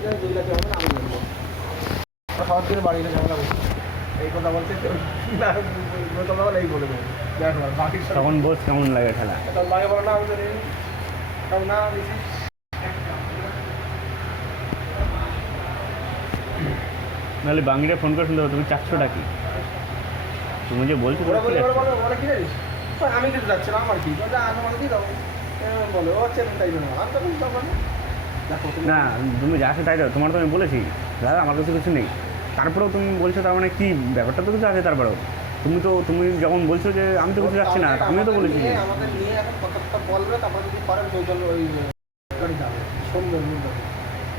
2 লাখ হবে না আমি বলবো সবার দিকে বাড়ি ঝামেলা করছি এই কথা বলছে না তোমরা এই বলে দেবো দেখো বাকি তখন বোঝ কেমন লাগে খেলা তখন লাগে বলো না আমি তো নেই তখন না বেশি নাহলে বাঙিরা ফোন করে শুনতে হবে তুমি 400 টাকি তুমি যে বলছো ওরা বলে বলে কি জানিস আমি কিন্তু যাচ্ছি না আমার কি আমাকে দিয়ে দাও বলে ও চেন তাই জন্য আমি তো বুঝতে পারবো না তুমি যা আছে তাই দাও তোমার তো আমি বলেছি দাদা আমার কাছে কিছু নেই তারপরেও তুমি বলছো তার মানে কি ব্যাপারটা তো কিছু আছে তারপরেও তুমি যখন বলছো যে আমি তো কিছু যাচ্ছি না আমিও তো বলেছি আমাদের নিয়ে এখন কতটা বলবে তারপরে যদি করেন চৌধুরী ওই গাড়ি যাবে সুন্দর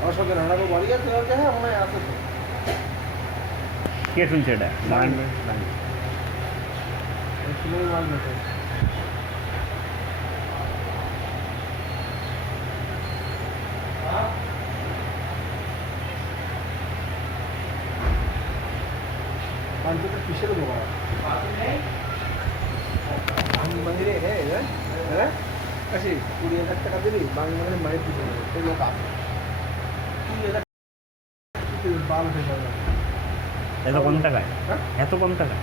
আমার সঙ্গে রান্নাকে বাড়ি আছে হ্যাঁ মনে হয় আছে তো কে শুনছে এটা মাল মেটে পাঞ্চটা কিসের দোকান মন্দিরে হ্যাঁ কাশি 20,000 টাকা দিবি বাংলা মন্দিরে মায়ের দিতে হবে সেই লোক আছে 20,000 বাল উঠে যাবে এত কম টাকায় এত কম টাকা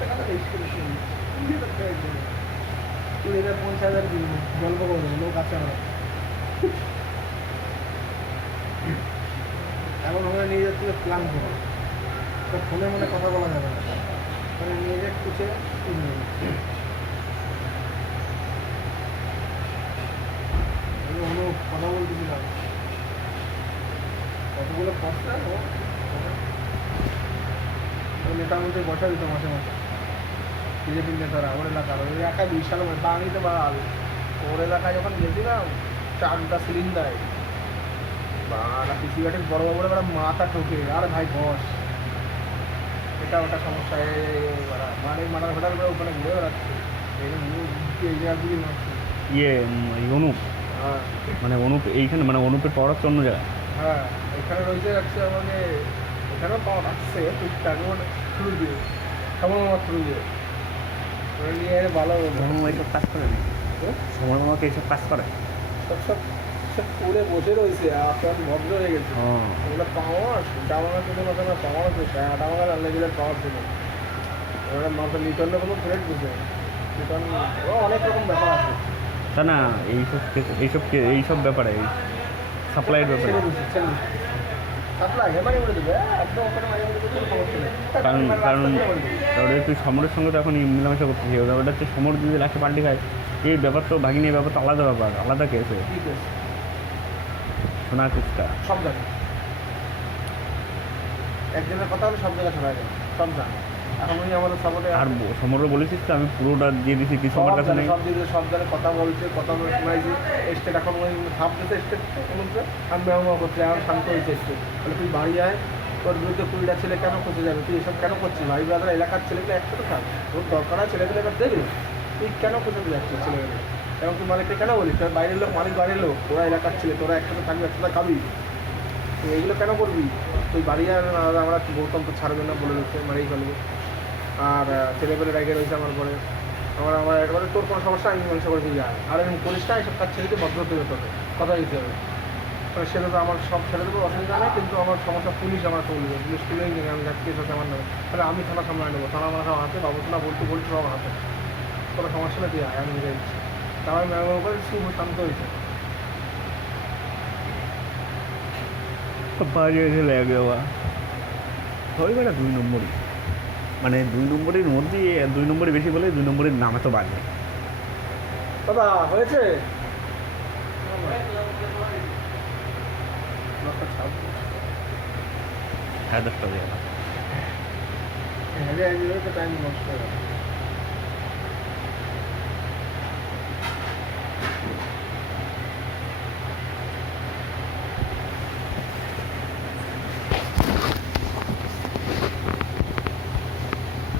টাকা রেজিস্ট করেছি 20,000 দিব গল্প করবো লোক আছে আমরা এমন হয়ে নিয়ে যাচ্ছিল প্ল্যান করো তো ফোনে মনে কথা বলা যাবে না মানে নিয়ে যাক কুচে আমি কথা বলতেছিলাম কতগুলো খরচা নেতার মধ্যে বসা দিত মাসে মাসে বিজেপি নেতারা আমার এলাকার ওই এলাকায় বিশাল বাঙিতে বাল ওর এলাকায় যখন গেছিলাম 4টা সিলিন্ডার বা পিসি গাড়ির বড় বড় মাথা ঠোকে আর ভাই বস এটা ওটা সমস্যা মানে মাথার ফেটার করে ওখানে ঘুরে বেড়াচ্ছে এই জায়গার দিকে মারছে অনুপ হ্যাঁ মানে অনুপ এইখানে মানে অনুপের পাওয়ার হচ্ছে অন্য জায়গায় হ্যাঁ এখানে রয়েছে যাচ্ছে আমাকে এখানেও পাওয়ার আসছে টুকটাক মানে থ্রু দিয়ে সময় মামা থ্রু দিয়ে নিয়ে ভালো এইসব কাজ করে সময় মামাকে এইসব কাজ করে সব সব সব পুরে বসে রয়েছে আপনার ভদ্র হয়ে গেছে ওগুলো পাওয়ার জামা কিনে মতো না পাওয়ার হচ্ছে আমাকে রান্না গেলে পাওয়ার ছিল ওরা মাথা লিটন কোনো ফ্রেড বুঝে লিটন অনেক রকম ব্যাপার আছে তা না এইসব ব্যাপারে সাপ্লাইয়ের ব্যাপারে কারণ তুই সমরের সঙ্গে তো এখন মেলামেশা করতেছি ব্যাপারটা হচ্ছে সমর যদি লাস্টে পাল্টি খায় এই ব্যাপারটা ভাগিনি এই ব্যাপারটা আলাদা ব্যাপার আলাদা কেস শোনা চেষ্টা সব জায়গায় একজনের কথা হলে সব জায়গায় শোনা যায় সব জায়গায় এখন ওই আমাদের সাপোর্টে আর সমরও বলেছিস তো আমি পুরোটা দিয়ে দিয়েছি কিছু আমার কাছে নেই সব দিয়ে সব জায়গায় কথা বলছে কথা শোনাইছি স্টেট এখন ওই থামতেছে স্টেট বলছে আমি মেহমা করছি এখন শান্ত হয়েছে স্টেট বলে তুই বাড়ি আয় তোর বিরুদ্ধে 20টা ছেলে কেন করতে যাবে তুই এসব কেন করছিস ভাই ব্রাদার এলাকার ছেলেগুলো একসাথে থাক তোর দরকার হয় ছেলেগুলো এবার দেবে তুই কেন কোথাতে যাচ্ছিস ছেলেগুলো এবং তুই মালিককে কেন বলিস তোর বাইরের লোক মালিক বাইরের লোক তোরা এলাকার ছেলে তোরা একসাথে থাকবি একসাথে খাবি তুই এগুলো কেন করবি তুই বাড়ি আর আমরা গৌতম তো ছাড়বে না বলে দিচ্ছে মারিয়ে ফেলবো আর ছেলেপেলে রেগে রয়েছে আমার পরে আমার একবারে তোর কোনো সমস্যা আমি মীমাংসা করে দিয়ে যায় আর এরকম করিস না এইসব তার ছেলেকে ভদ্র হতে হবে কথা দিতে হবে মানে সেটা তো আমার সব ছেলে দেবো অসুবিধা নেই কিন্তু আমার সমস্যা পুলিশ আমার বলবে পুলিশ তুলেই নিয়ে আমি যাচ্ছি এসব আমার নেবে তাহলে আমি থানা সামলায় নেবো থানা আমার হাতে বাবুসোনা বলতে সব হাতে কোনো সমস্যা নেই তুই আয় আমি নিয়ে যাচ্ছি তারপরে ম্যাম করে শুভ শান্ত হয়েছে হবে না 2 নম্বরই মানে 2 নম্বরের মধ্যে 2 নম্বরই বেশি বলে 2 নম্বরের নাম এত বাড়বে দাদা হয়েছে সাড়ে 10টা টাইম নষ্ট হয়ে গেল